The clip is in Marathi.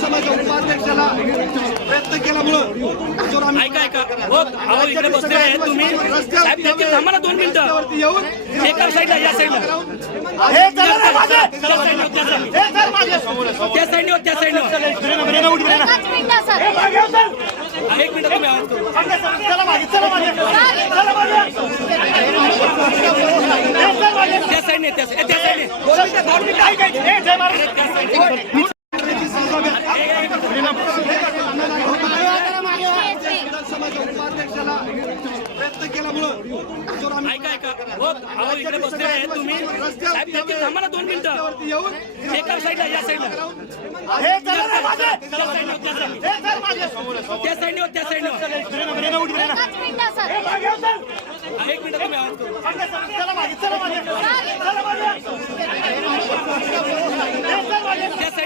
समाजाला प्रयत्न केल्यामुळं ऐका ऐका. हो इकडे बसले आहे तुम्ही. थांबा दोन मिनिटं. येऊन एका साईडला या साईडला. त्या साईडने त्या साईडने एक मिनिट त्या साईडने. साईडने त्या ऐक, ऐक. हे अहो इकडे बसले तुम्ही साहेब त्यांची थांबा ना दोन मिनिटं येऊन एका साईडला या साईडला हे चला रे मागे. त्या साईडला त्या साईडला हे चल मागे. त्या साईडने त्या साईडला पाच मिनिटं सर मागे चल. एक मिनिट तुम्ही आवाज करू. चला मागे, चला मागे. चला मागे. हे चल मागे. त्या साईडने त्या साईडने त्या साईडने दोन मिनिटं दोन मिनिटं ऐक, ऐक. हे जय महाराज.